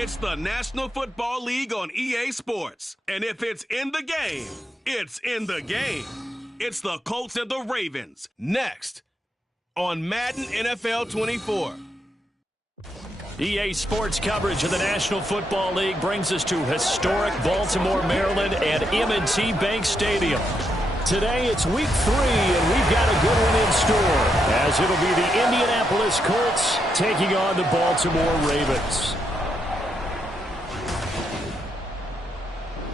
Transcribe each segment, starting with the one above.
It's the National Football League on EA Sports. And if it's in the game, it's in the game. It's the Colts and the Ravens. Next on Madden NFL 24. EA Sports coverage of the National Football League brings us to historic Baltimore, Maryland at M&T Bank Stadium. Today it's week 3, and we've got a good one in store, as it'll be the Indianapolis Colts taking on the Baltimore Ravens.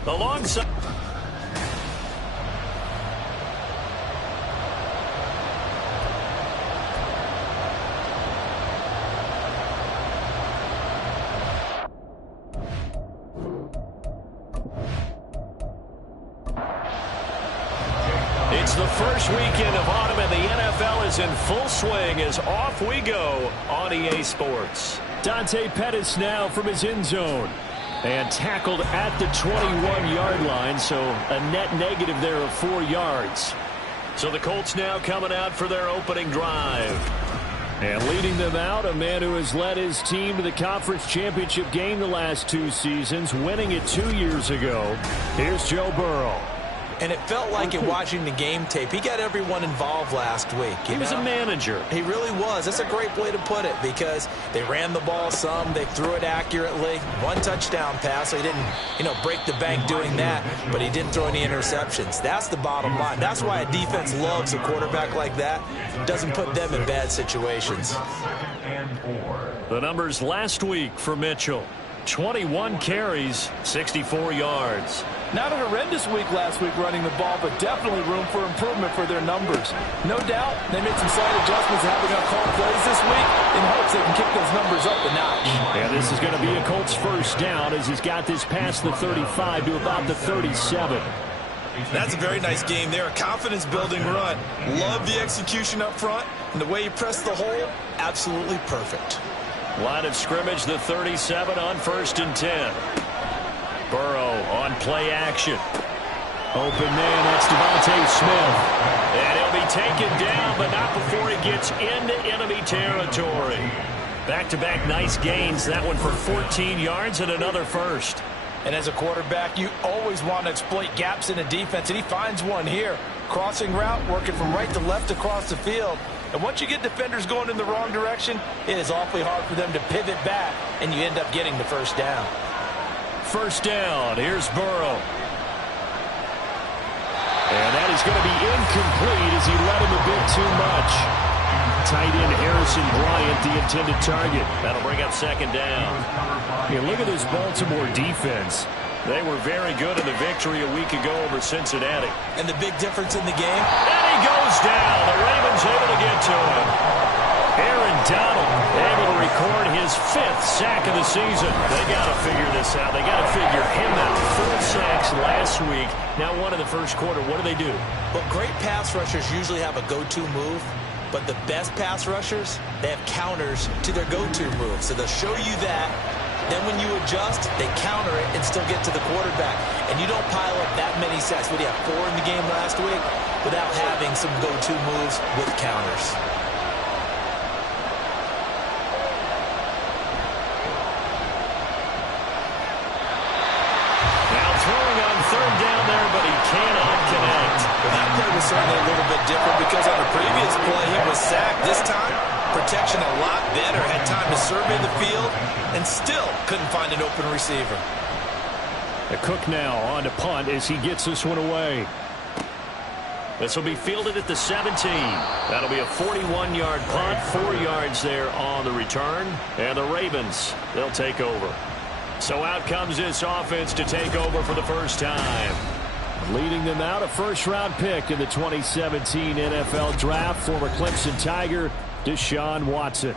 Alongside... It's the first weekend of autumn, and the NFL is in full swing as off we go on EA Sports. Dante Pettis now from his end zone. And tackled at the 21-yard line, so a net negative there of 4 yards. So the Colts now coming out for their opening drive. And leading them out, a man who has led his team to the conference championship game the last 2 seasons, winning it 2 years ago. Here's Joe Burrow. And it felt like in watching the game tape, he got everyone involved last week. He was a manager. He really was. That's a great way to put it, because they ran the ball some, they threw it accurately. 1 touchdown pass, so he didn't, break the bank doing that, but he didn't throw any interceptions. That's the bottom line. That's why a defense loves a quarterback like that. Doesn't put them in bad situations. The numbers last week for Mitchell. 21 carries, 64 yards. Not a horrendous week last week running the ball, but definitely room for improvement for their numbers. No doubt they made some slight adjustments and having to call plays this week in hopes they can kick those numbers up a notch. And this is going to be a Colts first down as he's got this past the 35 to about the 37. That's a very nice game there. A confidence-building run. Love the execution up front, and the way you press the hole, absolutely perfect. Line of scrimmage, the 37 on 1st and 10. Burrow on play action. Open man, that's Devontae Smith. And he'll be taken down, but not before he gets into enemy territory. Back-to-back nice gains, that one for 14 yards and another first. And as a quarterback, you always want to exploit gaps in a defense, and he finds one here. Crossing route, working from right to left across the field. And once you get defenders going in the wrong direction, it is awfully hard for them to pivot back, and you end up getting the first down. First down, here's Burrow. And that is going to be incomplete as he let him a bit too much. Tight end Harrison Bryant, the intended target. That'll bring up 2nd down. Here, look at this Baltimore defense. They were very good in the victory a week ago over Cincinnati. And the big difference in the game? And he goes down. The Ravens able to get to him. Aaron Donald able to record his 5th sack of the season. They got to figure this out. They got to figure him out. 4 sacks last week. Now 1 in the first quarter. What do they do? Well, great pass rushers usually have a go-to move. But the best pass rushers, they have counters to their go-to move. So they'll show you that. Then when you adjust, they counter it and still get to the quarterback. And you don't pile up that many sacks. What do you have, 4 in the game last week? Without having some go-to moves with counters. Now throwing on 3rd down there, but he cannot connect. Well, that play was certainly a little bit different because on the previous play, he was sacked. This time, protection a lot better. Had time to survey the field and still couldn't find an open receiver. The Cook now on to punt as he gets this one away. This will be fielded at the 17. That'll be a 41-yard punt, 4 yards there on the return. And the Ravens, they'll take over. So out comes this offense to take over for the first time. Leading them out, a first-round pick in the 2017 NFL Draft, former Clemson Tiger, Deshaun Watson.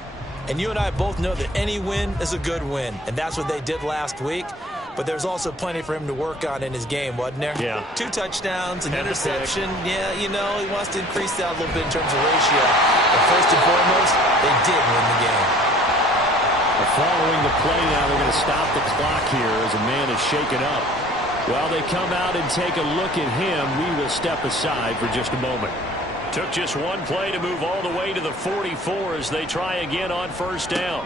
And you and I both know that any win is a good win, and that's what they did last week. But there's also plenty for him to work on in his game, wasn't there? Yeah. 2 touchdowns, an interception. Yeah, he wants to increase that a little bit in terms of ratio. But first and foremost, they did win the game. Following the play now, they're going to stop the clock here as a man is shaken up. While they come out and take a look at him, we will step aside for just a moment. Took just 1 play to move all the way to the 44 as they try again on first down.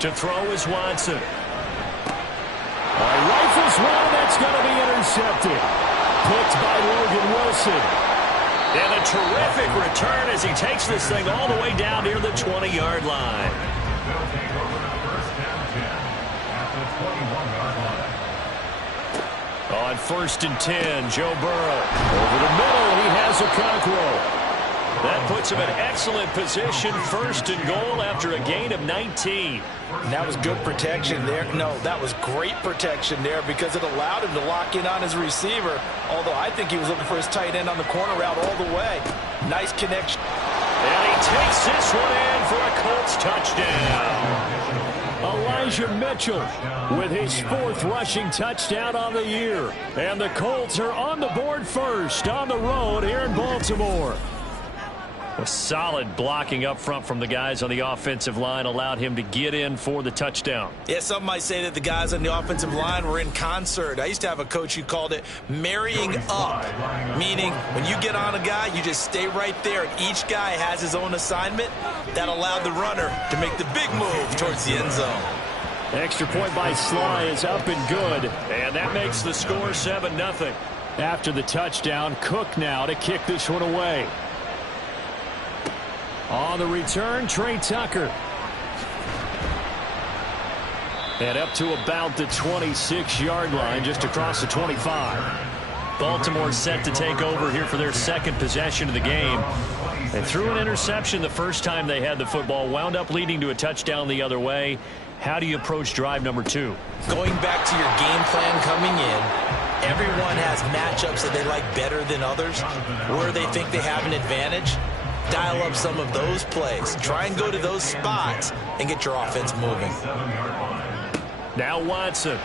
To throw is Watson. intercepted. Picked by Logan Wilson. And a terrific return as he takes this thing all the way down near the 20-yard line. On 1st and 10, Joe Burrow. Over the middle, he has Okonkwo. That puts him in excellent position, 1st and goal after a gain of 19. That was good protection there. No, that was great protection there because it allowed him to lock in on his receiver, although I think he was looking for his tight end on the corner route all the way. Nice connection. And he takes this one in for a Colts touchdown. Elijah Mitchell with his 4th rushing touchdown on the year. And the Colts are on the board first on the road here in Baltimore. A solid blocking up front from the guys on the offensive line allowed him to get in for the touchdown. Yeah, some might say that the guys on the offensive line were in concert. I used to have a coach who called it marrying up, meaning when you get on a guy, you just stay right there, and each guy has his own assignment. That allowed the runner to make the big move towards the end zone. Extra point by Sly is up and good, and that makes the score 7-0. After the touchdown, Cook now to kick this one away. On the return, Trey Tucker. And up to about the 26-yard line, just across the 25. Baltimore set to take over here for their 2nd possession of the game. They threw an interception the first time they had the football, wound up leading to a touchdown the other way. How do you approach drive number 2? Going back to your game plan coming in, everyone has matchups that they like better than others, where they think they have an advantage. Dial up some of those plays. Try and go to those spots and get your offense moving. Now Watson.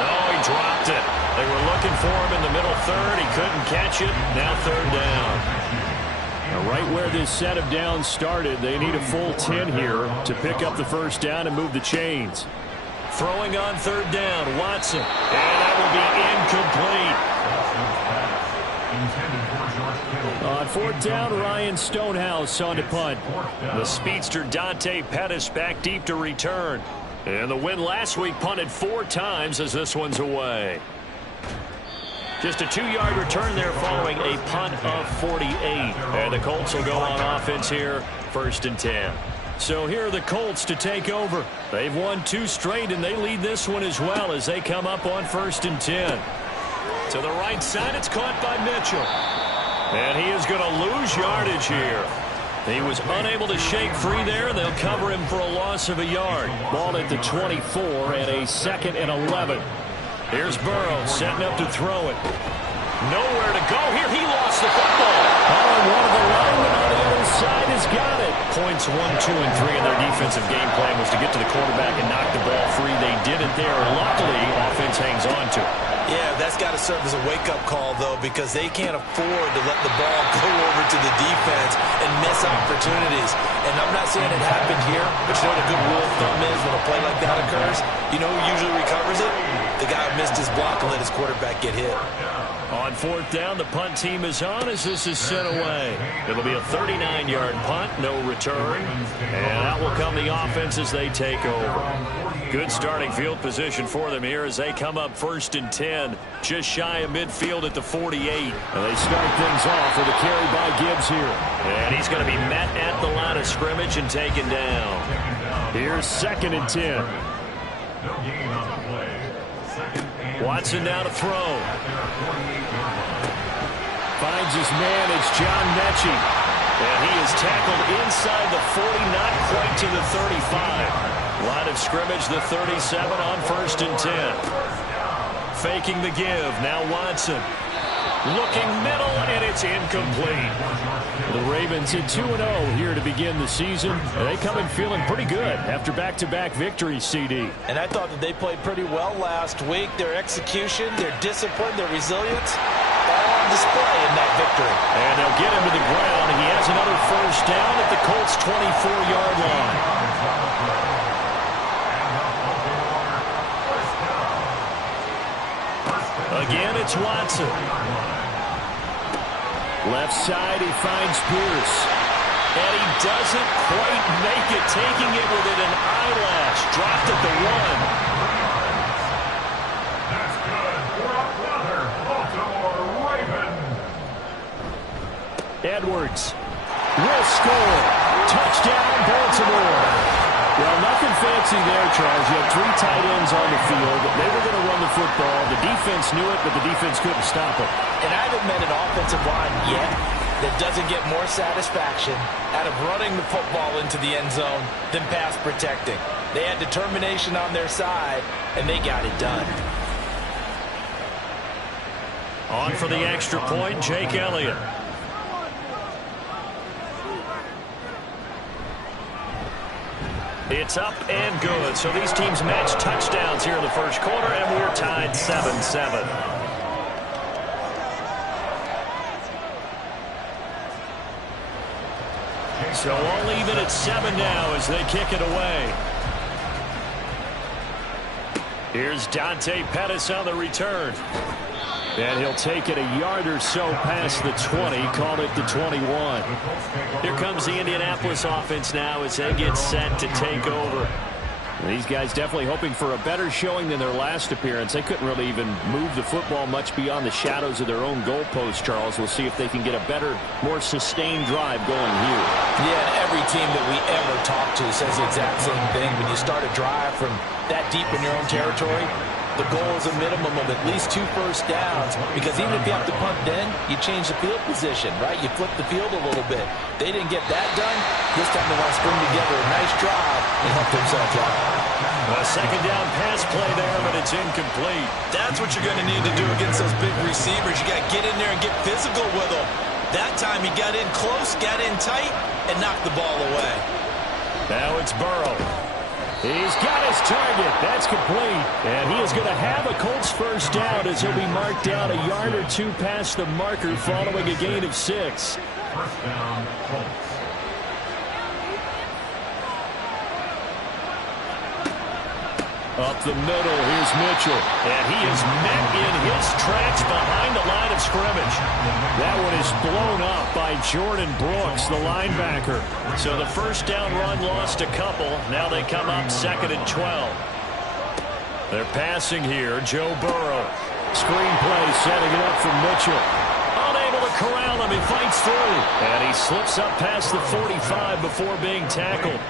Oh, he dropped it. They were looking for him in the middle 3rd. He couldn't catch it. Now 3rd down. Now right where this set of downs started, they need a full 10 here to pick up the 1st down and move the chains. Throwing on 3rd down, Watson. And that will be incomplete. On 4th down, Ryan Stonehouse on to punt. The speedster Dante Pettis back deep to return. And the win last week punted 4 times as this one's away. Just a 2-yard return there following a punt of 48. And the Colts will go on offense here, 1st and 10. So here are the Colts to take over. They've won 2 straight, and they lead this one as well as they come up on 1st and 10. To the right side, it's caught by Mitchell. And he is going to lose yardage here. He was unable to shake free there. They'll cover him for a loss of a yard. Ball at the 24 and a 2nd and 11. Here's Burrow setting up to throw it. Nowhere to go here. He lost the football. Oh, and one of the linemen on the other side has got it. Points 1, 2, and 3 in their defensive game plan was to get to the quarterback and knock the ball free. They did it there. Luckily, offense hangs on to it. Yeah, that's got to serve as a wake-up call, though, because they can't afford to let the ball go over to the defense and miss opportunities. And I'm not saying it happened here, but you know what a good rule of thumb is when a play like that occurs? You know who usually recovers it? The guy who missed his block and let his quarterback get hit. On 4th down, the punt team is on as this is sent away. It'll be a 39-yard punt, no return. And out will come the offense as they take over. Good starting field position for them here as they come up 1st and 10. Just shy of midfield at the 48. And they start things off with a carry by Gibbs here. And he's going to be met at the line of scrimmage and taken down. Here's 2nd and 10. Watson now to throw. Finds his man, it's John Mechie. And he is tackled inside the 40, not quite to the 35. Line of scrimmage, the 37 on 1st and 10. Faking the give, now Watson. Looking middle, and it's incomplete. The Ravens at 2-0 here to begin the season. They come in feeling pretty good after back-to-back victories, CD. And I thought that they played pretty well last week. Their execution, their discipline, their resilience, all on display in that victory. And they'll get him to the ground. He has another 1st down at the Colts' 24-yard line. Again, it's Watson. Left side, he finds Pierce. And he doesn't quite make it, taking it within an eyelash. Dropped at the 1. Edwards will score. Touchdown, Baltimore. Well, nothing fancy there, Charles. You had 3 tight ends on the field. They were going to run the football. The defense knew it, but the defense couldn't stop it. And I haven't met an offensive line yet that doesn't get more satisfaction out of running the football into the end zone than pass protecting. They had determination on their side, and they got it done. On for the extra point, Jake Elliott. It's up and good. So these teams match touchdowns here in the first quarter, and we're tied 7-7. So all even at 7 now as they kick it away. Here's Dante Pettis on the return. And he'll take it a yard or so past the 20, called it the 21. Here comes the Indianapolis offense now as they get set to take over. These guys definitely hoping for a better showing than their last appearance. They couldn't really even move the football much beyond the shadows of their own goalpost, Charles. We'll see if they can get a better, more sustained drive going here. Yeah, and every team that we ever talk to says the exact same thing. When you start a drive from that deep in your own territory, the goal is a minimum of at least 2 first downs, because even if you have to punt then, you change the field position, right? You flip the field a little bit. They didn't get that done. This time they want to string together a nice drive and help themselves out. A second down pass play there, but it's incomplete. That's what you're going to need to do against those big receivers. You got to get in there and get physical with them. That time he got in close, got in tight, and knocked the ball away. Now it's Burrow. He's got his target. That's complete. And he is going to have a Colts first down as he'll be marked down a yard or 2 past the marker following a gain of 6. First down, Colts. Up the middle, here's Mitchell. And he is met in his tracks behind the line of scrimmage. That one is blown up by Jordan Brooks, the linebacker. So the first down run lost a couple. Now they come up 2nd and 12. They're passing here. Joe Burrow. Screen play setting it up for Mitchell. Unable to corral him. He fights through. And he slips up past the 45 before being tackled.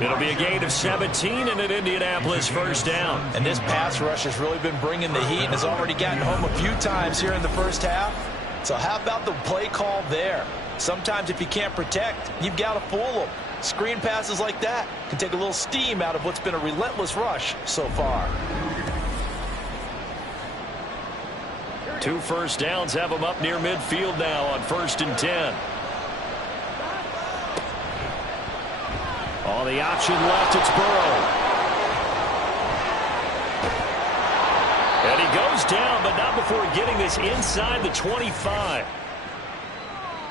It'll be a gain of 17 and an Indianapolis first down. And this pass rush has really been bringing the heat and has already gotten home a few times here in the first half. So how about the play call there? Sometimes if you can't protect, you've got to fool them. Screen passes like that can take a little steam out of what's been a relentless rush so far. 2 first downs have them up near midfield now on 1st and 10. On the option left, it's Burrow. And he goes down, but not before getting this inside the 25.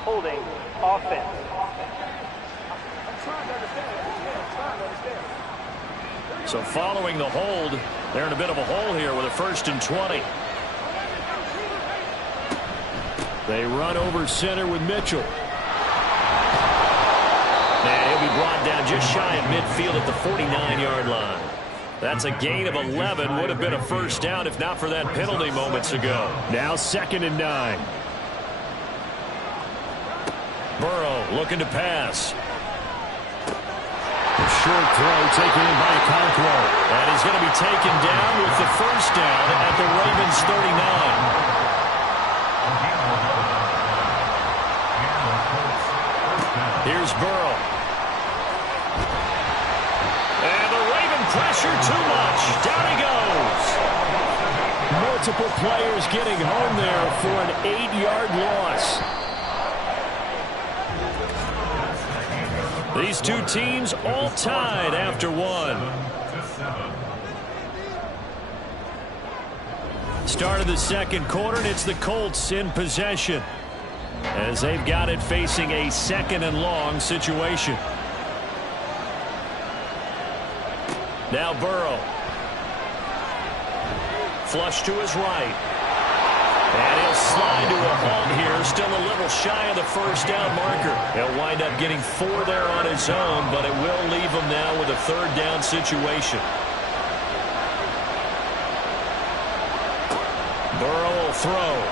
Holding offense. So following the hold, they're in a bit of a hole here with a 1st and 20. They run over center with Mitchell. And he'll be brought down just shy of midfield at the 49-yard line. That's a gain of 11. Would have been a first down if not for that penalty moments ago. Now 2nd and 9. Burrow looking to pass. A short throw taken in by Conquo. And he's going to be taken down with the first down at the Ravens 39. Here's Burrow. And the Raven pressure too much. Down he goes. Multiple players getting home there for an 8-yard loss. These two teams all tied after 1. Start of the second quarter, and it's the Colts in possession, as they've got it facing a 2nd and long situation. Now Burrow. Flush to his right. And he'll slide to a halt here. Still a little shy of the first down marker. He'll wind up getting 4 there on his own, but it will leave him now with a 3rd down situation. Burrow will throw.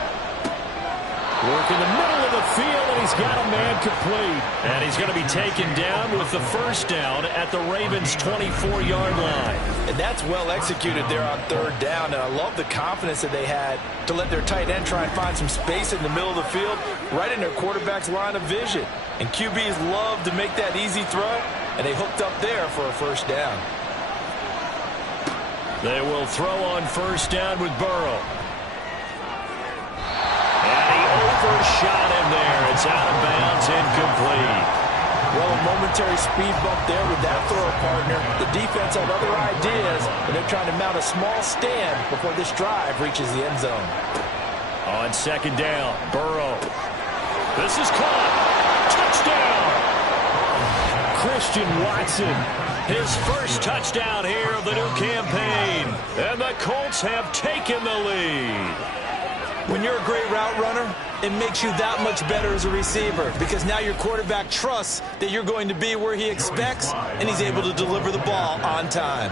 Working the middle of the field, and he's got a man complete. And he's going to be taken down with the first down at the Ravens' 24-yard line. And that's well executed there on third down. And I love the confidence that they had to let their tight end try and find some space in the middle of the field, right in their quarterback's line of vision. And QBs love to make that easy throw, and they hooked up there for a first down. They will throw on first down with Burrow. And he overshot him there. It's out of bounds, incomplete. Well, a momentary speed bump there with that throw partner. The defense had other ideas, and they're trying to mount a small stand before this drive reaches the end zone. On second down, Burrow. This is caught. Touchdown! Christian Watson, his first touchdown here of the new campaign. And the Colts have taken the lead. When you're a great route runner, it makes you that much better as a receiver because now your quarterback trusts that you're going to be where he expects, and he's able to deliver the ball on time.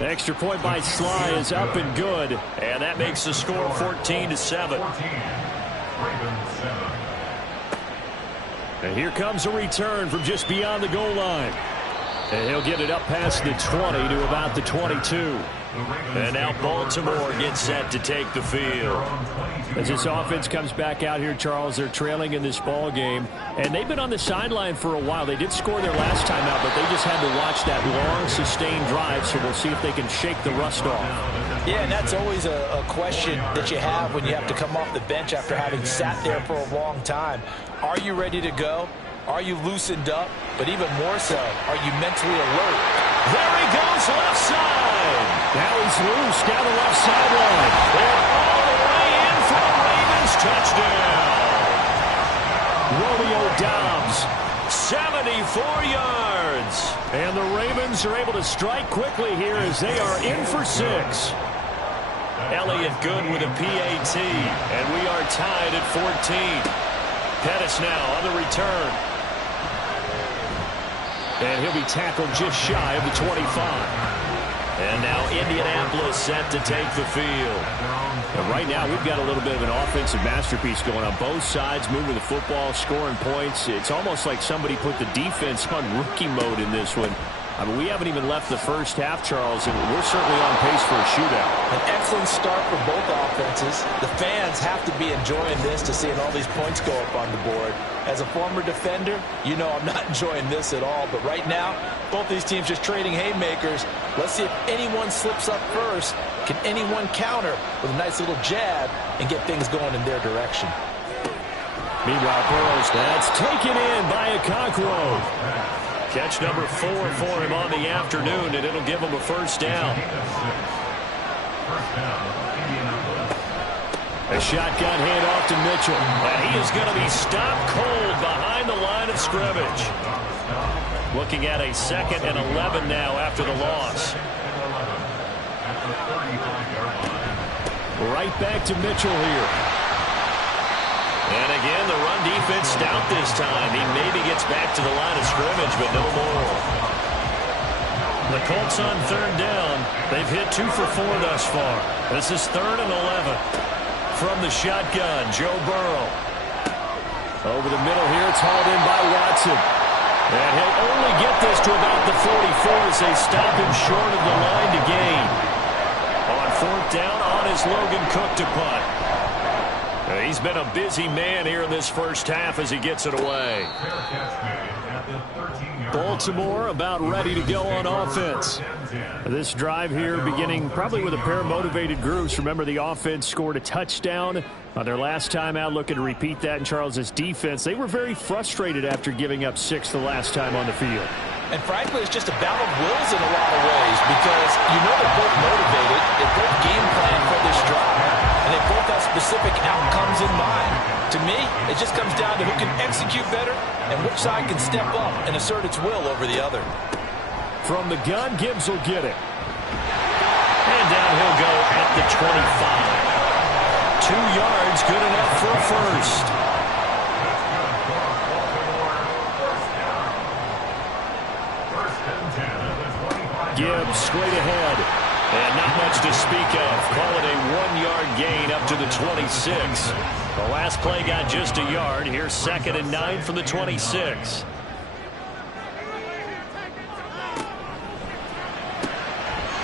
Extra point by Sly is up and good, and that makes the score 14-7. And here comes a return from just beyond the goal line. And he'll get it up past the 20 to about the 22. And now Baltimore gets set to take the field. As this offense comes back out here, Charles, they're trailing in this ball game. And they've been on the sideline for a while. They did score their last time out, but they just had to watch that long, sustained drive. So we'll see if they can shake the rust off. Yeah, and that's always a question that you have when you have to come off the bench after having sat there for a long time. Are you ready to go? Are you loosened up? But even more so, are you mentally alert? There he goes, left side. Now he's loose down the left sideline. And all the way in for the Ravens touchdown. Romeo Doubs, 74 yards. And the Ravens are able to strike quickly here as they are in for 6. Elliott Good with a PAT. And we are tied at 14. Pettis now on the return. And he'll be tackled just shy of the 25. And now Indianapolis set to take the field. And right now we've got a little bit of an offensive masterpiece going on both sides, moving the football, scoring points. It's almost like somebody put the defense on rookie mode in this one. I mean, we haven't even left the first half, Charles, and we're certainly on pace for a shootout. An excellent start for both offenses. The fans have to be enjoying this to seeing all these points go up on the board. As a former defender, you know I'm not enjoying this at all. But right now, both these teams just trading haymakers. Let's see if anyone slips up first. Can anyone counter with a nice little jab and get things going in their direction? Meanwhile, Burrows, that's taken in by Okonkwo. Catch number 4 for him on the afternoon, and it'll give him a first down. A shotgun handoff to Mitchell. And he is going to be stopped cold behind the line of scrimmage. Looking at a 2nd and 11 now after the loss. Right back to Mitchell here. And again, the run defense stout this time. He maybe gets back to the line of scrimmage, but no more. The Colts on 3rd down. They've hit 2 for 4 thus far. This is 3rd and 11. From the shotgun, Joe Burrow. Over the middle here, it's hauled in by Watson. And he'll only get this to about the 44 as they stop him short of the line to gain. On 4th down, on is Logan Cook to punt. He's been a busy man here in this first half as he gets it away. Baltimore about ready to go on offense. This drive here beginning probably with a pair of motivated groups. Remember, the offense scored a touchdown on their last time out. Looking to repeat that in Charles's defense. They were very frustrated after giving up 6 the last time on the field. And frankly, it's just a battle of wills in a lot of ways because you know they're both motivated. They both game plan for this drive. And they both have specific outcomes in mind. To me, it just comes down to who can execute better and which side can step up and assert its will over the other. From the gun, Gibbs will get it. And down he'll go at the 25. 2 yards, good enough for a first. Gibbs straight ahead. And not much to speak of. Call it a 1-yard gain up to the 26. The last play got just a yard. Here's 2nd and 9 from the 26.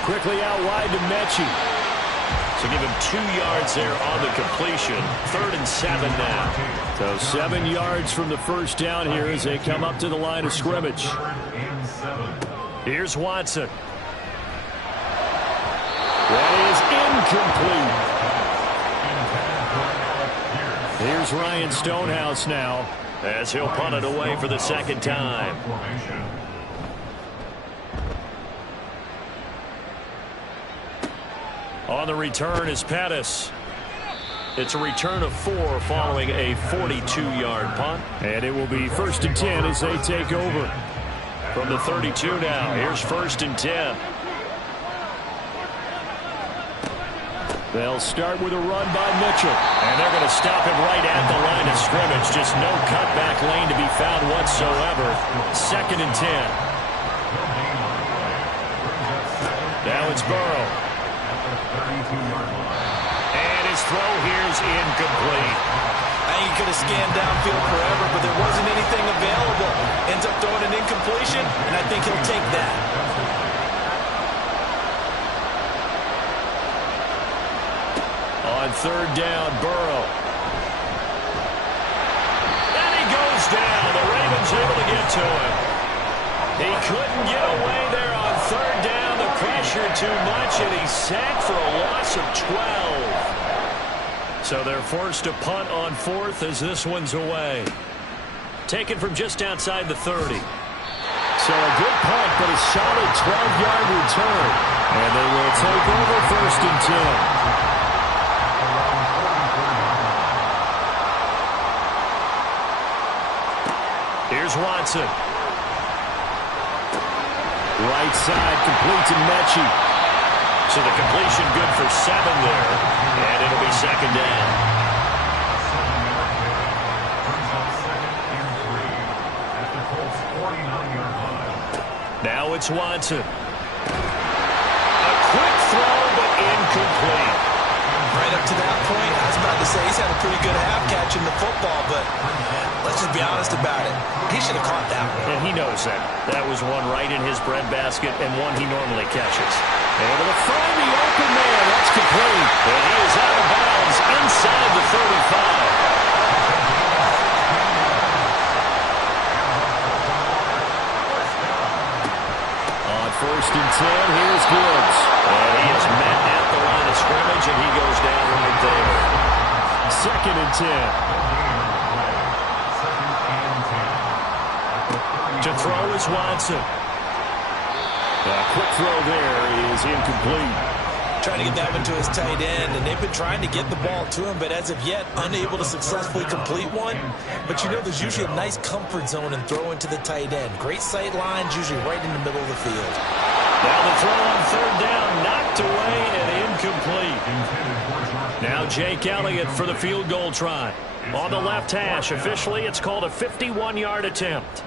Quickly out wide to Mechie. So give him 2 yards there on the completion. 3rd and 7 now. So 7 yards from the first down here as they come up to the line of scrimmage. Here's Watson. That is incomplete. Here's Ryan Stonehouse now as he'll punt it away for the 2nd time. On the return is Pettis. It's a return of 4 following a 42-yard punt. And it will be 1st and 10 as they take over. From the 32 now, here's 1st and 10. They'll start with a run by Mitchell. And they're going to stop him right at the line of scrimmage. Just no cutback lane to be found whatsoever. 2nd and 10. Now it's Burrow. And his throw here's incomplete. I think he could have scanned downfield forever, but there wasn't anything available. Ends up throwing an incompletion, and I think he'll take that. On 3rd down, Burrow. And he goes down. The Ravens able to get to him. He couldn't get away there on 3rd down. The pressure too much, and he's sacked for a loss of 12. So they're forced to punt on 4th as this one's away. Taken from just outside the 30. So a good punt, but a solid 12-yard return. And they will take over 1st and 10. Here's Watson. Right side, complete to Mechie. So the completion good for 7 there. And it'll be 2nd down. Now it's Watson. A quick throw, but incomplete. Right up to that point, I was about to say he's had a pretty good half catching the football, but let's just be honest about it. He should have caught that one. And he knows that. That was one right in his breadbasket and one he normally catches. Able to find the open man. That's complete. And he is out of bounds inside the 35. On 1st and 10, here's Gibbs. And he is met at the line of scrimmage, and he goes down right there. 2nd and 10. To throw is Watson. A quick throw there is incomplete. Trying to get that one to his tight end, and they've been trying to get the ball to him, but as of yet, unable to successfully complete one. But you know, there's usually a nice comfort zone in throwing to the tight end. Great sight lines, usually right in the middle of the field. Now the throw on 3rd down, knocked away and incomplete. Now Jake Elliott for the field goal try. On the left hash, officially it's called a 51-yard attempt.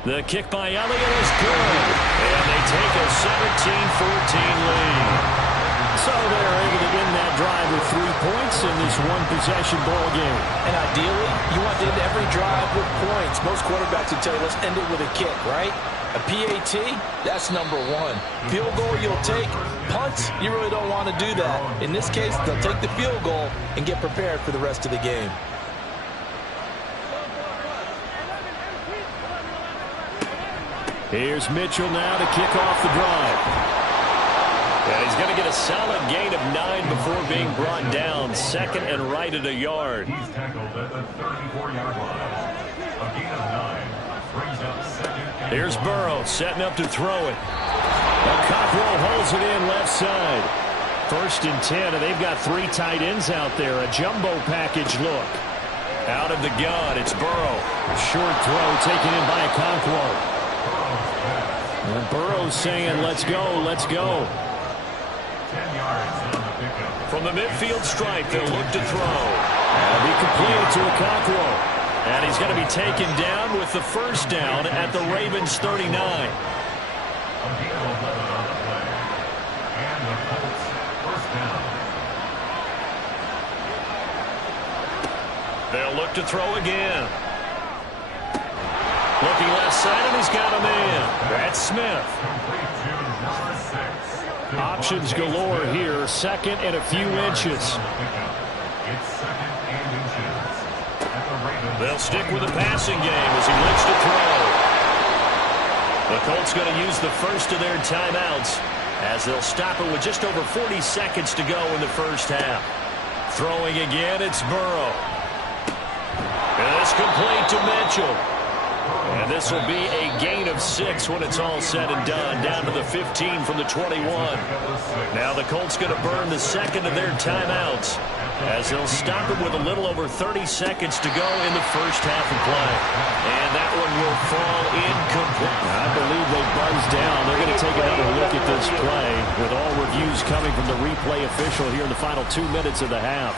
The kick by Elliott is good. And they take a 17-14 lead. So they're able to end that drive with 3 points in this one-possession ball game. And ideally, you want to end every drive with points. Most quarterbacks would tell you, let's end it with a kick, right? A PAT, that's number 1. Field goal you'll take. Punts, you really don't want to do that. In this case, they'll take the field goal and get prepared for the rest of the game. Here's Mitchell now to kick off the drive. And he's going to get a solid gain of 9 before being brought down. 2nd and right at a yard. He's tackled at the 34-yard line. A gain of 9 brings up 2nd. Here's Burrow setting up to throw it. Cockrell holds it in left side. 1st and 10, and they've got 3 tight ends out there. A jumbo package look. Out of the gun, it's Burrow. Short throw taken in by Cockrell. And Burrow's saying, let's go, let's go. 10 yards on the pickup. From the midfield stripe, they'll look to throw. That'll be completed to a Cockrell. And he's going to be taken down with the 1st down at the Ravens 39. A gain of 11 on the play. And the Colts first down. They'll look to throw again. Looking left side, and he's got a man. That's Smith. Complete to number 6. Options galore here. Second and a few inches. It's second and inches. And the Ravens. They'll stick with the passing game as he looks to throw. The Colts going to use the first of their timeouts as they'll stop it with just over 40 seconds to go in the first half. Throwing again, it's Burrow. And it's complete to Mitchell. And this will be a gain of 6 when it's all said and done, down to the 15 from the 21. Now the Colts going to burn the second of their timeouts as they'll stop it with a little over 30 seconds to go in the first half of play. And that one will fall incomplete. I believe they buzzed down. They're going to take another look at this play with all reviews coming from the replay official here in the final 2 minutes of the half.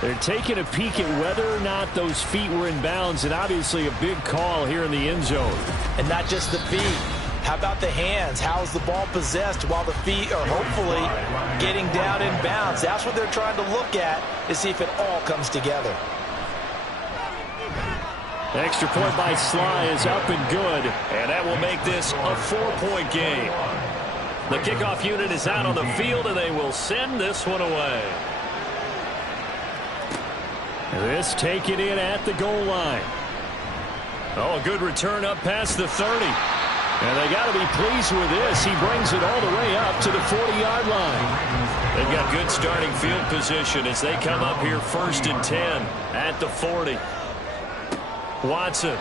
They're taking a peek at whether or not those feet were in bounds, and obviously a big call here in the end zone. And not just the feet. How about the hands? How is the ball possessed while the feet are hopefully getting down in bounds? That's what they're trying to look at to see if it all comes together. Extra point by Sly is up and good, and that will make this a 4-point game. The kickoff unit is out on the field, and they will send this one away. This taken in at the goal line. Oh, a good return up past the 30. And they got to be pleased with this. He brings it all the way up to the 40-yard line. They've got good starting field position as they come up here 1st and 10 at the 40. Watson.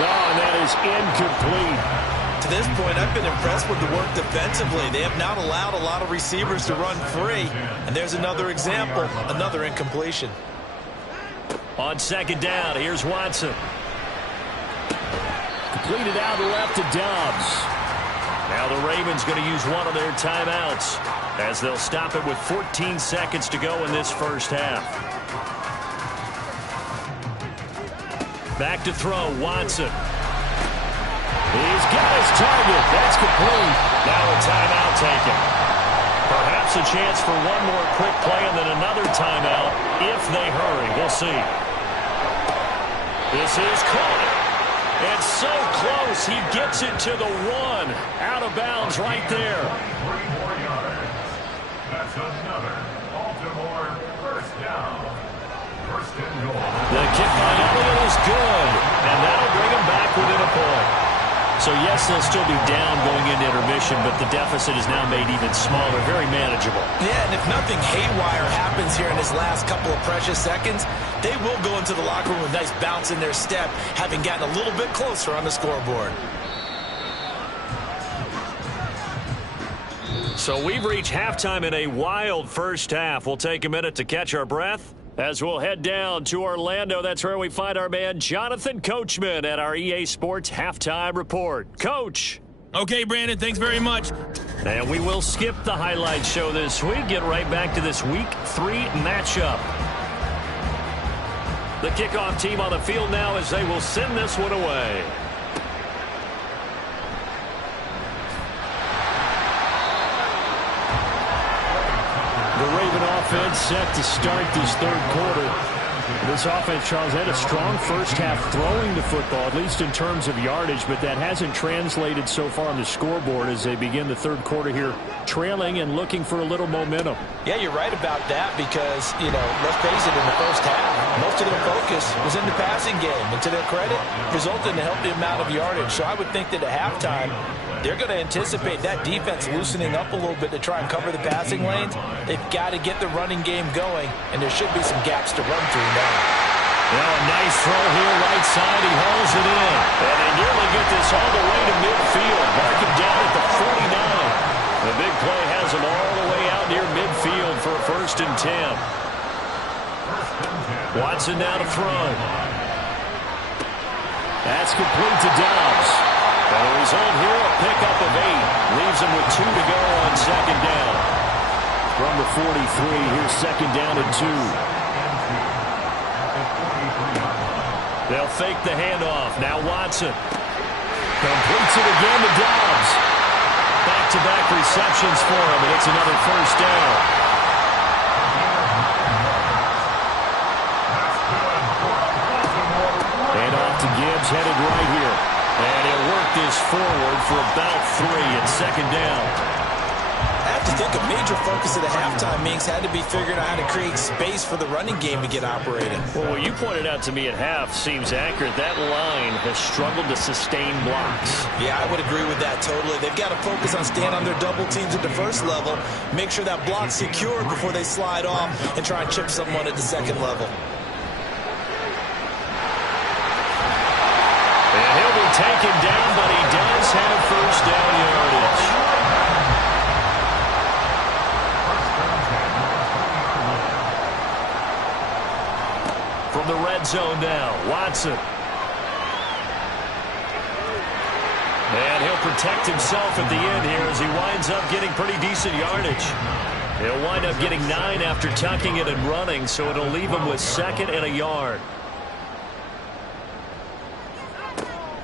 Oh, and that is incomplete. To this point, I've been impressed with the work defensively. They have not allowed a lot of receivers to run free. And there's another example, another incompletion. On second down, here's Watson. Completed out left to Dobbs. Now the Ravens going to use one of their timeouts as they'll stop it with 14 seconds to go in this first half. Back to throw, Watson. He's got his target. That's complete. Now a timeout taken. Perhaps a chance for one more quick play and then another timeout if they hurry. We'll see. This is caught. And so close, he gets it to the 1. Out of bounds right there. 3 more yards. That's another Baltimore first down. First and goal. The kick by Elliott is good. And that'll bring him back within a point. So, yes, they'll still be down going into intermission, but the deficit is now made even smaller, very manageable. Yeah, and if nothing haywire happens here in this last couple of precious seconds, they will go into the locker room with a nice bounce in their step, having gotten a little bit closer on the scoreboard. So we've reached halftime in a wild first half. We'll take a minute to catch our breath as we'll head down to Orlando. That's where we find our man Jonathan Coachman at our EA Sports Halftime Report. Coach. Okay, Brandon, thanks very much. And we will skip the highlight show this week. Get right back to this Week 3 matchup. The kickoff team on the field now as they will send this one away. The Raven offense set to start this third quarter. This offense, Charles, had a strong first half throwing the football, at least in terms of yardage, but that hasn't translated so far on the scoreboard as they begin the third quarter here, trailing and looking for a little momentum. Yeah, you're right about that because, let's face it, in the first half, most of their focus was in the passing game. And to their credit, resulted in a healthy amount of yardage. So I would think that at halftime, they're going to anticipate that defense loosening up a little bit to try and cover the passing lanes. They've got to get the running game going, and there should be some gaps to run through now. Well, a nice throw here, right side. He hauls it in. And they nearly get this all the way to midfield. Mark him down at the 49. The big play has him all the way out near midfield for a 1st and 10. Watson now to throw. That's complete to Dobbs. And the result here, a pickup of 8. Leaves him with 2 to go on second down. From the 43, here's second down and 2. They'll fake the handoff. Now Watson completes it again to Dobbs. Back-to-back receptions for him, and it's another first down. And off to Gibbs, headed right here. And he'll work this forward for about 3 and second down. I have to think a major focus of the halftime meetings had to be figuring out how to create space for the running game to get operating. Well, what you pointed out to me at half seems accurate. That line has struggled to sustain blocks. Yeah, I would agree with that totally. They've got to focus on staying on their double teams at the first level, make sure that block's secure before they slide off and try and chip someone at the second level. And he'll be taken down, but he does have first down yardage. From the red zone now, Watson. And he'll protect himself at the end here as he winds up getting pretty decent yardage. He'll wind up getting 9 after tucking it and running, so it'll leave him with 2nd and a yard.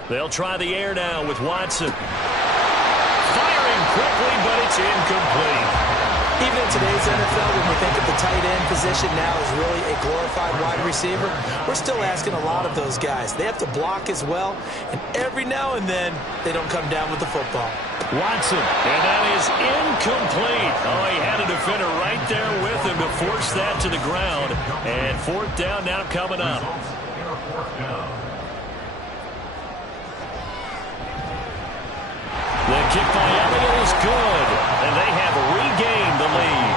They'll try the air now with Watson. Firing quickly, but it's incomplete. Even in today's NFL, when we think of the tight end position now as really a glorified wide receiver, we're still asking a lot of those guys. They have to block as well, and every now and then, they don't come down with the football. Watson, and that is incomplete. Oh, he had a defender right there with him to force that to the ground. And 4th down now coming up. The kick by Elliott is good, and they have regained the lead.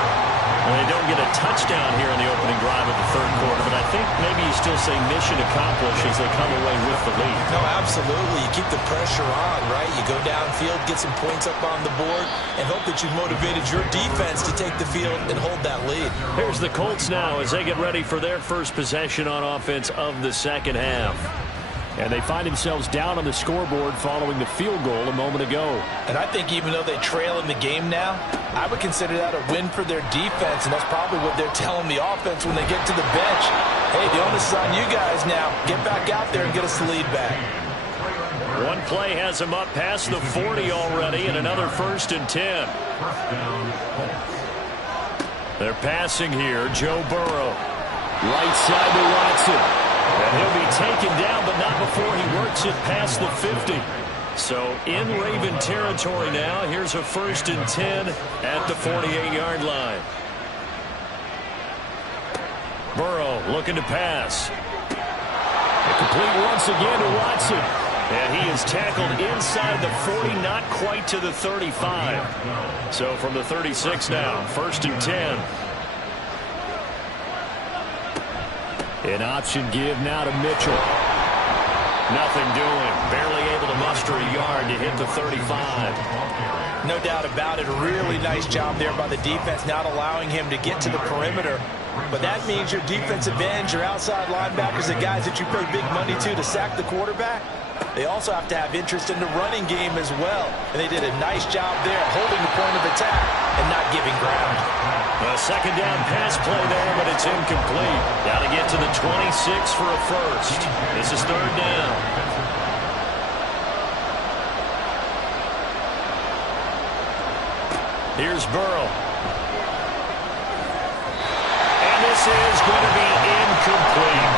Well, they don't get a touchdown here in the opening drive of the 3rd quarter, but I think maybe you still say mission accomplished as they come away with the lead. No, absolutely. You keep the pressure on, right? You go downfield, get some points up on the board, and hope that you've motivated your defense to take the field and hold that lead. Here's the Colts now as they get ready for their first possession on offense of the second half. And they find themselves down on the scoreboard following the field goal a moment ago. And I think even though they trail in the game now, I would consider that a win for their defense, and that's probably what they're telling the offense when they get to the bench. Hey, the onus is on you guys now. Get back out there and get us the lead back. One play has them up past the 40 already, and another 1st and 10. They're passing here. Joe Burrow. Right side to Watson. And he'll be taken down, but not before he works it past the 50. So in Raven territory now. Here's a 1st and 10 at the 48-yard line. Burrow looking to pass. A complete once again to Watson. And he is tackled inside the 40, not quite to the 35. So from the 36 now, 1st and 10. An option give now to Mitchell. Nothing doing. Barely able to muster a yard to hit the 35. No doubt about it. A really nice job there by the defense, not allowing him to get to the perimeter. But that means your defensive ends, your outside linebackers, the guys that you pay big money to sack the quarterback, they also have to have interest in the running game as well. And they did a nice job there holding the point of attack and not giving ground. A second down pass play there, but it's incomplete. Got to get to the 26 for a first. This is 3rd down. Here's Burrow. And this is going to be incomplete.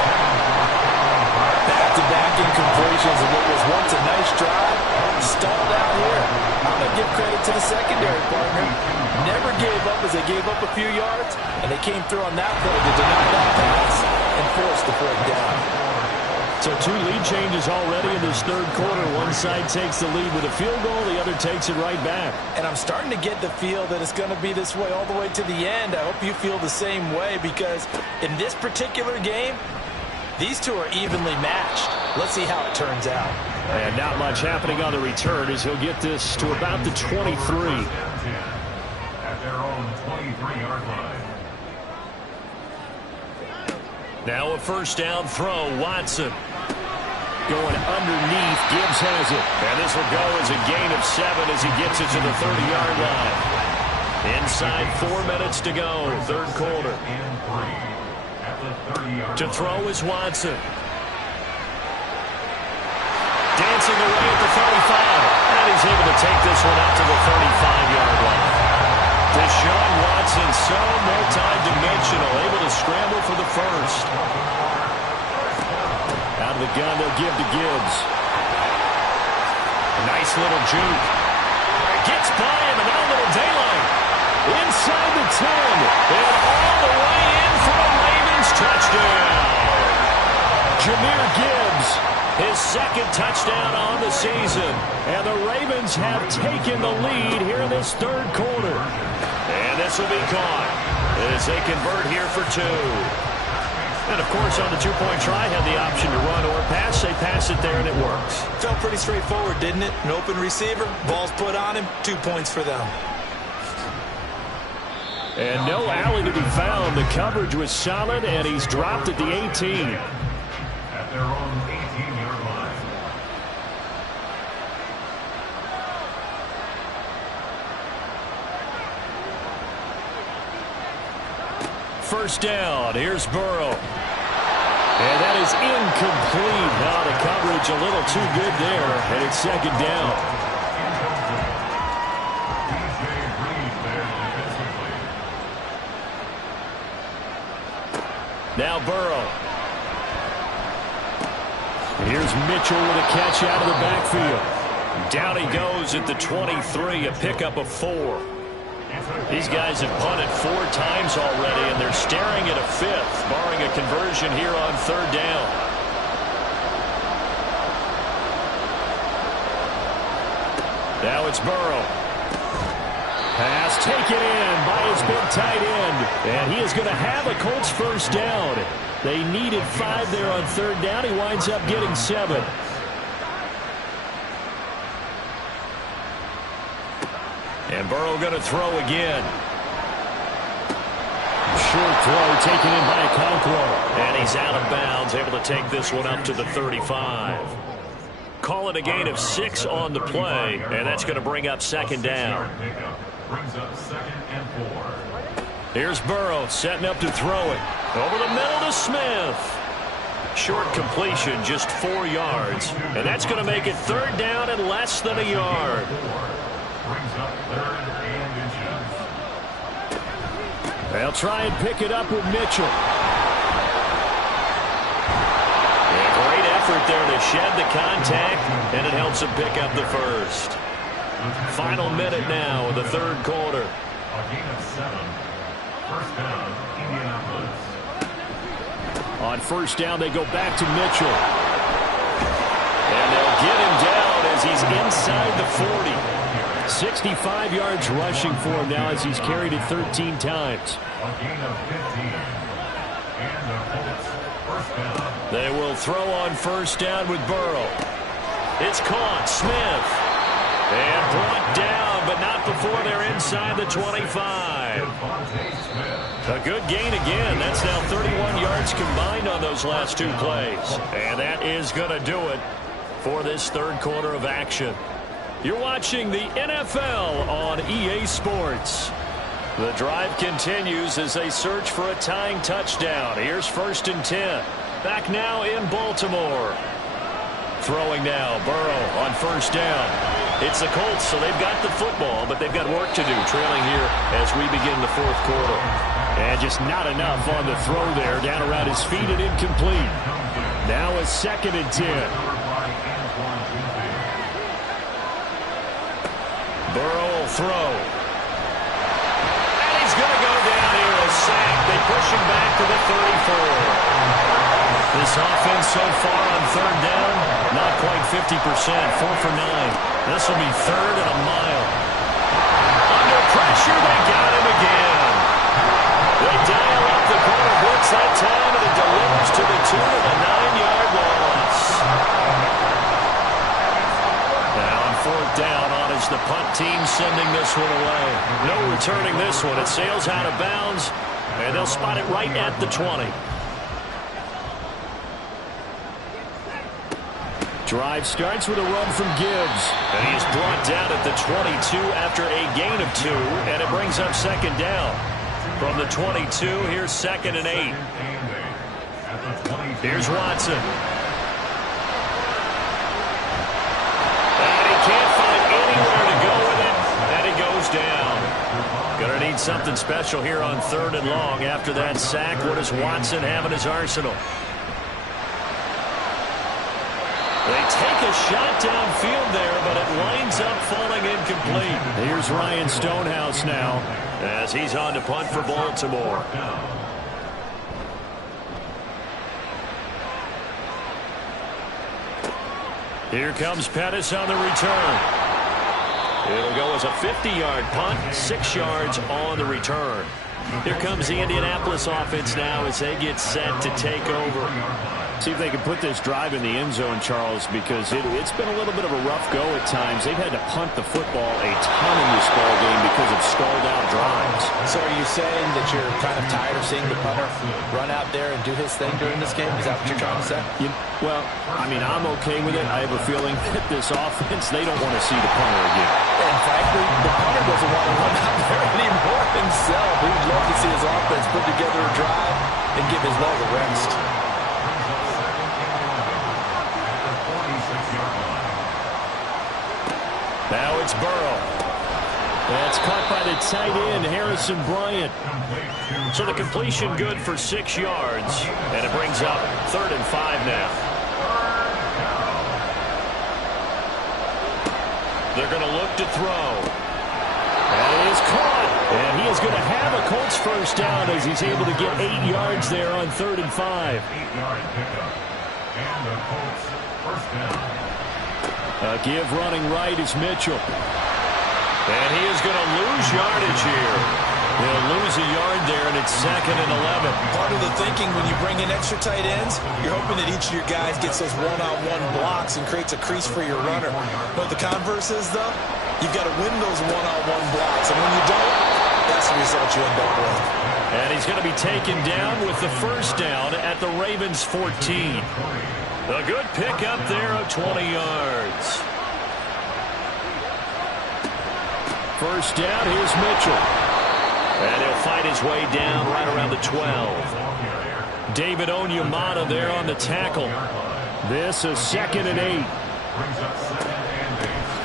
Back-to-back incompletions of what was once a nice drive. Stalled out here. I'm going to give credit to the secondary partner. Never gave up as they gave up a few yards, and they came through on that play to deny that pass and force the 4th down. So 2 lead changes already in this 3rd quarter. One side takes the lead with a field goal, the other takes it right back. And I'm starting to get the feel that it's going to be this way all the way to the end. I hope you feel the same way, because in this particular game, these two are evenly matched. Let's see how it turns out. And not much happening on the return as he'll get this to about the 23. At their own 23-yard line. Now a 1st down throw. Watson going underneath. Gibbs has it. And this will go as a gain of 7 as he gets it to the 30-yard line. Inside 4 minutes to go. 3rd quarter. To throw is Watson. Dancing away at the 35. And he's able to take this one out to the 35-yard line. Deshaun Watson, so multi-dimensional, able to scramble for the first. Out of the gun, they'll give to Gibbs. Nice little juke. Gets by him, and now a little daylight. Inside the 10, and all the way in for a Ravens touchdown. Jahmyr Gibbs, his second touchdown on the season. And the Ravens have taken the lead here in this third quarter. And this will be caught as they convert here for 2. And, of course, on the two-point try, had the option to run or pass. They pass it there, and it works. Felt pretty straightforward, didn't it? An open receiver, ball's put on him, 2 points for them. And no alley to be found. The coverage was solid, and he's dropped at the 18. At their own 18-yard line. First down. Here's Burrow. And that is incomplete. Now the coverage a little too good there, and it's second down. Now Burrow. Here's Mitchell with a catch out of the backfield. Down he goes at the 23, a pickup of 4. These guys have punted 4 times already, and they're staring at a 5th, barring a conversion here on third down. Now it's Burrow. Pass taken in by his big tight end. And he is going to have a Colts first down. They needed 5 there on third down. He winds up getting 7. And Burrow going to throw again. Short throw taken in by Okonkwo. And he's out of bounds, able to take this one up to the 35. Call it a gain of 6 on the play, and that's going to bring up second down. Brings up 2nd and 4. Here's Burrow setting up to throw it. Over the middle to Smith. Short completion, just 4 yards. And that's going to make it third down and less than a yard. Brings up 3rd and inches. They'll try and pick it up with Mitchell. A great effort there to shed the contact, and it helps him pick up the first. Final minute now of the third quarter. A gain of 7. First down, Indianapolis. On first down, they go back to Mitchell. And they'll get him down as he's inside the 40. 65 yards rushing for him now as he's carried it 13 times. A gain of 15. And the Colts first down. They will throw on first down with Burrow. It's caught. Smith. And brought down, but not before they're inside the 25. A good gain again. That's now 31 yards combined on those last 2 plays. And that is going to do it for this third quarter of action. You're watching the NFL on EA Sports. The drive continues as they search for a tying touchdown. Here's 1st and 10. Back now in Baltimore. Throwing now, Burrow on first down. It's the Colts, so they've got the football, but they've got work to do, trailing here as we begin the fourth quarter. And just not enough on the throw there, down around his feet and incomplete. Now a 2nd and 10. Burrow will throw. And he's going to go down here, a sack. They push him back to the 34. This offense so far on third down, not quite 50%, 4 for 9. This will be 3rd and a mile. Under pressure, they got him again. They dial up the corner blitz that time, and it delivers to the tune of a 9-yard loss. Now on 4th down, on is the punt team sending this one away. No returning this one. It sails out of bounds, and they'll spot it right at the 20. Drive starts with a run from Gibbs. And he is brought down at the 22 after a gain of 2, and it brings up second down. From the 22, here's 2nd and 8. Here's Watson. something special here on 3rd and long. After that sack, what does Watson have in his arsenal? They take a shot downfield there, but it winds up falling incomplete. Here's Ryan Stonehouse now as he's on to punt for Baltimore. Here comes Pettis on the return. It'll go as a 50-yard punt, 6 yards on the return. Here comes the Indianapolis offense now as they get set to take over. See if they can put this drive in the end zone, Charles, because it's been a little bit of a rough go at times. They've had to punt the football a ton in this ball game because of stalled-out drives. So are you saying that you're kind of tired of seeing the punter run out there and do his thing during this game? Is that what you're trying to say? Well, I mean, I'm okay with it. I have a feeling that this offense, they don't want to see the punter again. And frankly, the punter doesn't want to run out there anymore himself. He would love to see his offense put together a drive and give his leg a rest. Now it's Burrow. That's caught by the tight end, Harrison Bryant. So the completion good for 6 yards, and it brings up 3rd and 5 now. They're going to look to throw. That is caught, and he is going to have a Colts first down as he's able to get 8 yards there on 3rd and 5. 8-yard pickup. And the Colts first down. A give running right is Mitchell. And he is going to lose yardage here. He'll lose a yard there, and it's 2nd and 11. Part of the thinking when you bring in extra tight ends, you're hoping that each of your guys gets those one-on-one blocks and creates a crease for your runner. But the converse is, though, you've got to win those one-on-one blocks. And when you don't, that's the result you end up with. And he's going to be taken down with the first down at the Ravens' 14. A good pickup there of 20 yards. First down, here's Mitchell. And he'll fight his way down right around the 12. David Onyemata there on the tackle. This is 2nd and 8.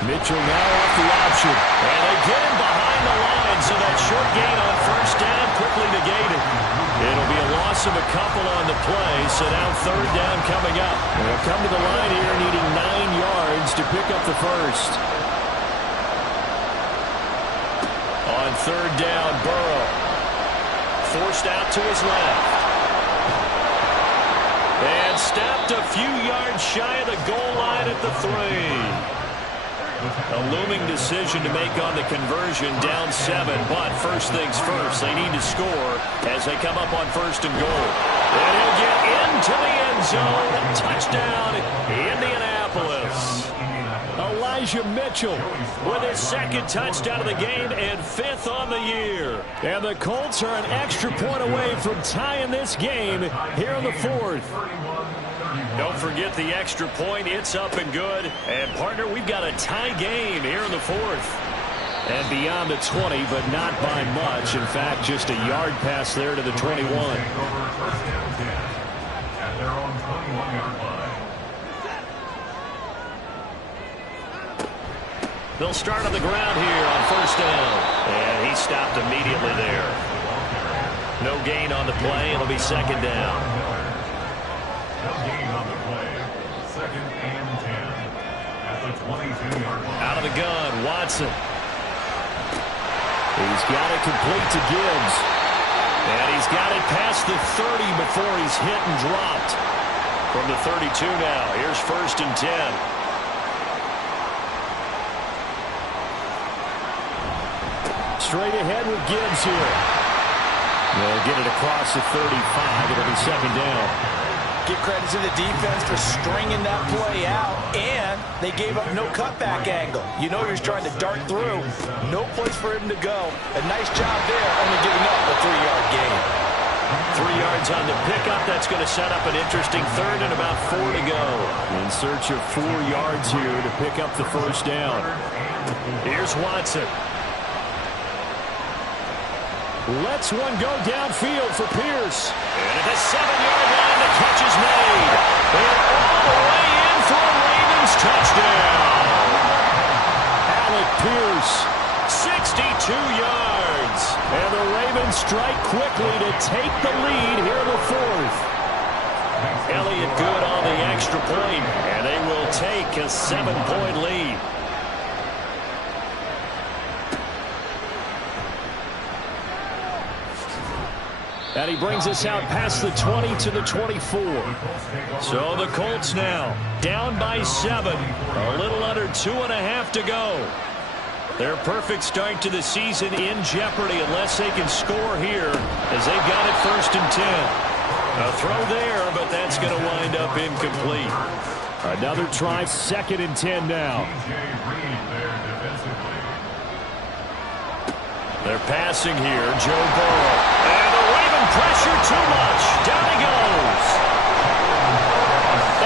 Mitchell now off the option. And they get him behind the line, so that short gain on first down quickly negated. It'll be a loss of a couple on the play, so now 3rd down coming up. They'll come to the line here needing 9 yards to pick up the first. On 3rd down, Burrow. Forced out to his left. And stopped a few yards shy of the goal line at the 3. A looming decision to make on the conversion, down 7, but first things first, they need to score as they come up on 1st and goal. And he'll get into the end zone. Touchdown, Indianapolis. Elijah Mitchell with his 2nd touchdown of the game and 5th on the year. And the Colts are an extra point away from tying this game here in the 4th. Don't forget the extra point. It's up and good. And, partner, we've got a tie game here in the 4th. And beyond the 20, but not by much. In fact, just a yard pass there to the 21. They'll start on the ground here on first down. And he stopped immediately there. No gain on the play. It'll be 2nd down. Out of the gun, Watson. He's got it complete to Gibbs. And he's got it past the 30 before he's hit and dropped. From the 32 now, here's 1st and 10. Straight ahead with Gibbs here. They'll get it across the 35. It'll be 2nd down. Give credit to the defense for stringing that play out, and they gave up no cutback angle. You know he was trying to dart through. No place for him to go. A nice job there, only giving up a 3-yard gain. 3 yards on the pickup. That's going to set up an interesting 3rd and about 4 to go. In search of 4 yards here to pick up the first down. Here's Watson. Lets one go downfield for Pierce. And at the 7-yard line, the catch is made. And all the way in for a Ravens touchdown. Alec Pierce, 62 yards. And the can strike quickly to take the lead here in the fourth. Elliott good on the extra point, and they will take a 7-point lead. And he brings us out past the 20 to the 24. So the Colts now down by 7. A little under 2.5 to go. Their perfect start to the season in jeopardy unless they can score here as they've got it 1st and 10. A throw there, but that's going to wind up incomplete. Another try, 2nd and 10 now. They're passing here, Joe Burrow. And the Raven pressure too much. Down he goes.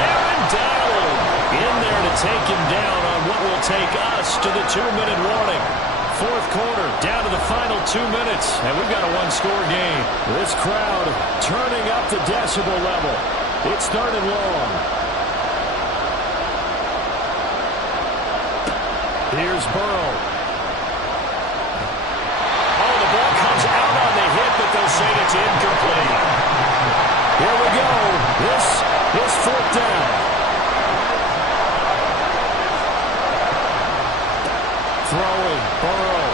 Aaron Donald in there to take him down on what will take us to the 2-minute warning. 4th quarter, down to the final 2 minutes, and we've got a 1-score game. This crowd turning up the decibel level. It's 3rd and long. Here's Burrow. Oh, the ball comes out on the hit, but they'll say it's incomplete. Here we go. This is 4th down. Throwing, Burrow.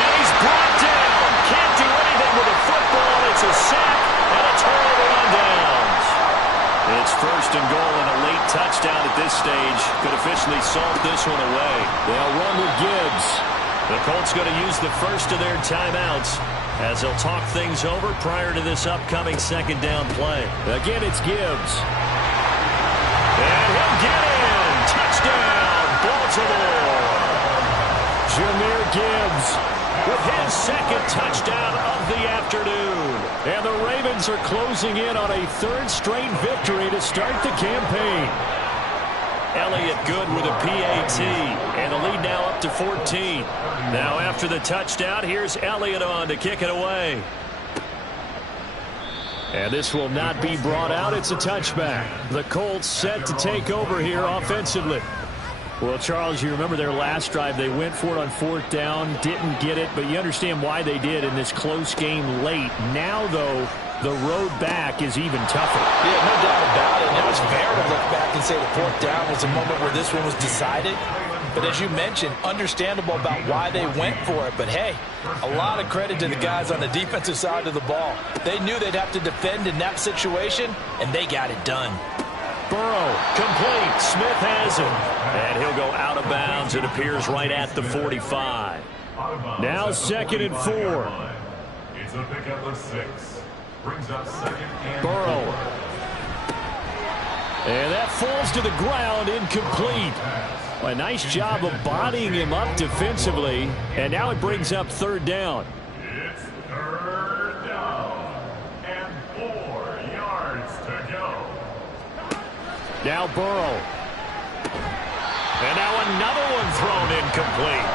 And he's brought down. Can't do anything with the football. It's a sack and a turnover on downs. It's 1st and goal and a late touchdown at this stage. Could officially salt this one away. They'll run with Gibbs. The Colts going to use the first of their timeouts as they'll talk things over prior to this upcoming 2nd down play. Again, it's Gibbs. And he'll get in. Touchdown, Baltimore. Jahmyr Gibbs with his 2nd touchdown of the afternoon. And the Ravens are closing in on a 3rd straight victory to start the campaign. Elliott good with a PAT, and the lead now up to 14. Now after the touchdown, here's Elliott on to kick it away. And this will not be brought out. It's a touchback. The Colts set to take over here offensively. Well, Charles, you remember their last drive. They went for it on 4th down, didn't get it, but you understand why they did in this close game late. Now, though, the road back is even tougher. Yeah, no doubt about it. Now it's fair to look back and say the 4th down was a moment where this one was decided. But as you mentioned, understandable about why they went for it. But, hey, a lot of credit to the guys on the defensive side of the ball. They knew they'd have to defend in that situation, and they got it done. Burrow, complete. Smith has him. And he'll go out of bounds. It appears right at the 45. Now 2nd and 4. It's a pickup of 6. Brings up 2nd and Burrow. 4. And that falls to the ground, incomplete. A nice job of bodying him up defensively. And now it brings up 3rd down. It's 3rd down. And 4 yards to go. Now Burrow. And now another one thrown incomplete.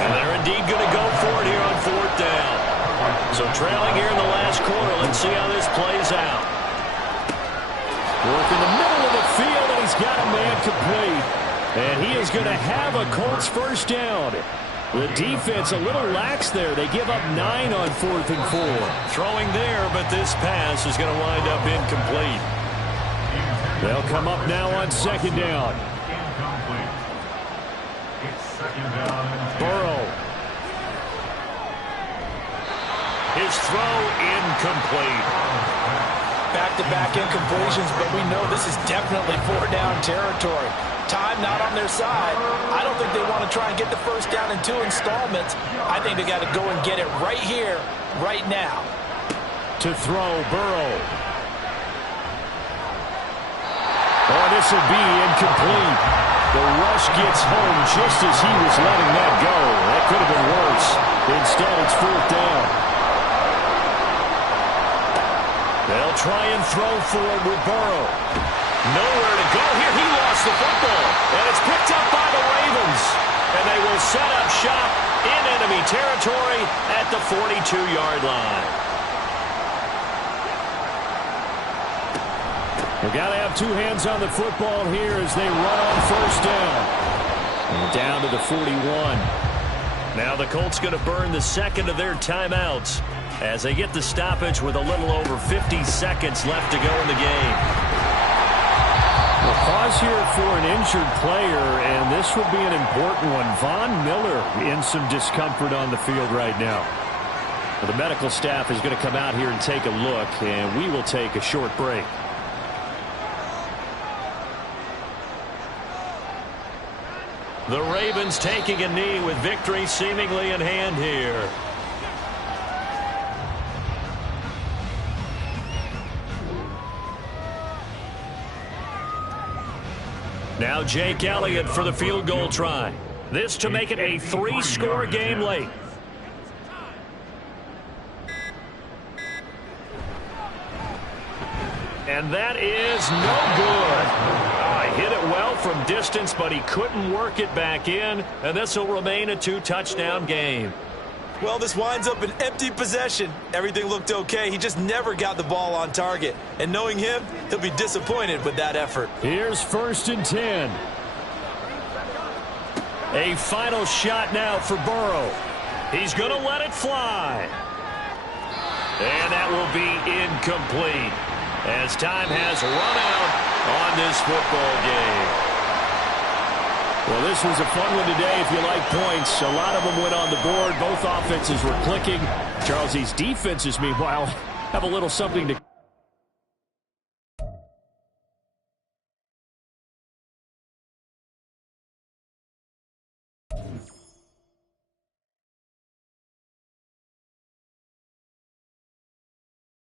And they're indeed going to go for it here on 4th down. So trailing here in the last quarter. Let's see how this plays out. Work in the middle of the field, and he's got a man complete. And he is going to have a Colts 1st down. The defense a little lax there. They give up 9 on 4th and 4. Throwing there, but this pass is going to wind up incomplete. They'll come up now on 2nd down. Incomplete. It's 2nd down and 10. Burrow. His throw incomplete. Back-to-back incompletions, but we know this is definitely 4-down territory. Time not on their side. I don't think they want to try and get the 1st down in 2 installments. I think they got to go and get it right here, right now. To throw, Burrow. Oh, this will be incomplete. The rush gets home just as he was letting that go. That could have been worse. Instead, it's 4th down. They'll try and throw for it with Burrow. Nowhere to go here. He lost the football. And it's picked up by the Ravens. And they will set up shop in enemy territory at the 42-yard line. We've got to have 2 hands on the football here as they run on 1st down. And down to the 41. Now the Colts going to burn the second of their timeouts as they get the stoppage with a little over 50 seconds left to go in the game. We'll pause here for an injured player, and this will be an important one. Von Miller in some discomfort on the field right now. Well, the medical staff is going to come out here and take a look, and we will take a short break. The Ravens taking a knee with victory seemingly in hand here. Now Jake Elliott for the field goal try. This to make it a 3-score game late. And that is no good. Hit it well from distance, but he couldn't work it back in, and this will remain a 2-touchdown game. Well, this winds up an empty possession. Everything looked okay. He just never got the ball on target. And knowing him, he'll be disappointed with that effort. Here's 1st and 10. A final shot now for Burrow. He's going to let it fly. And that will be incomplete as time has run out on this football game. Well, this was a fun one today if you like points. A lot of them went on the board. Both offenses were clicking. Charles, these defenses, meanwhile, have a little something to